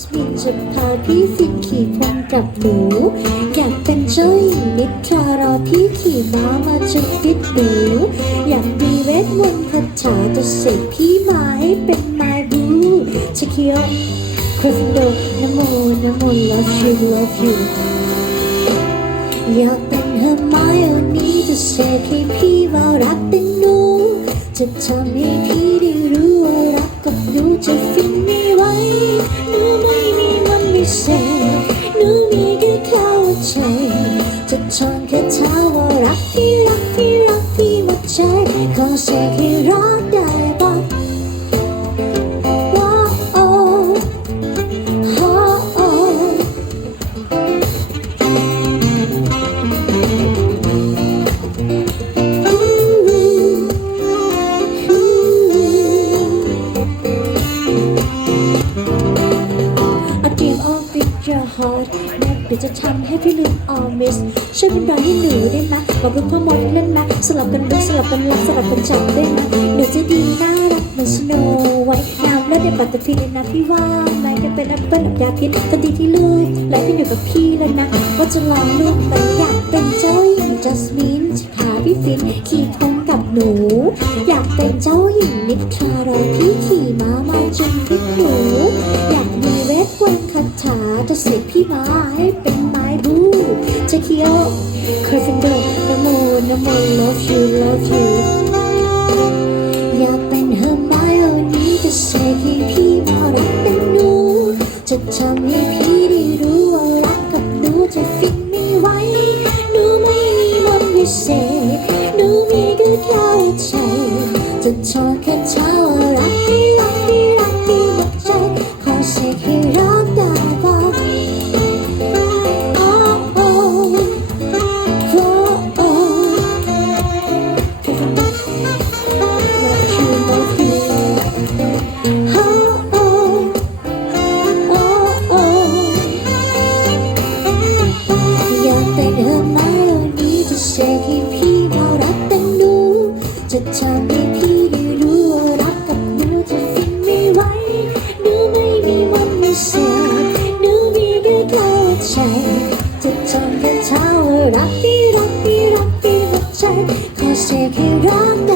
สมินจะพาพี่ฟินขี่พรมกับหนูอยากเป็นเจ้าหญิงนิทรารอพี่ขี่ม้ามาจุดติดหนูอยากมีเวทมนต์คาถาจะเสกพี่มาให้เป็นไม้บูชะเคียวคริฟโดนโมนโม love you love you อยากเป็นเฮอร์ไมโอนี่จะเสกให้พี่ว่ารักเป็นหนูจะทำให้พี่ได้รู้ว่ารักกับหนูจะฟินไม่ไหว มั นักเดี๋ยวจะทำให้พี่ลืม all miss ช่วยเป็นรอยให้หนูได้ไหมบอกลูกพ่อมดเล่นไหมสลับกันรักสลับกันรักสลับกันจับได้ไหมหนูจะดีน่ารักเหมือนสโนไว้น้ำแล้วเด็กปัตตพีเลยนะพี่ว่าไหนจะเป็นแอปเปิ้ลยาพิษก็ดีที่เลือกและขึ้นอยู่กับพี่แล้วนะว่าจะลองเลือกไหนอยากเป็นเจ้าหญิงจัสมินจะพาพี่ฟินขี่พงกับหนู อยากเป็นเจ้าหญิงนิทรารอพี่ขี่ม้ามาจนพิกหนูอยาก จะเสกพี่ม้าให้เป็นไม้บูจะเคี้ยวคริฟฟินโดนะโมนะโม love you love you อยากเป็นเฮอร์ไมโอนี่จะเสกให้พี่มารักเป็นหนู จะทำให้พี่ได้รู้ว่ารักกับหนูจะฟินไม่ไหวหนูไม่มีมนต์วิเศษ จะทำให้พี่ได้รู้ว่ารักกับหนูจะฟินไม่ไหวหนูไม่มีวันไม่เสียหนูมีแค่เข้าใจจะจำแค่เช้าว่ารักพี่รักพี่รักพี่หมดใจขอเสกให้รัก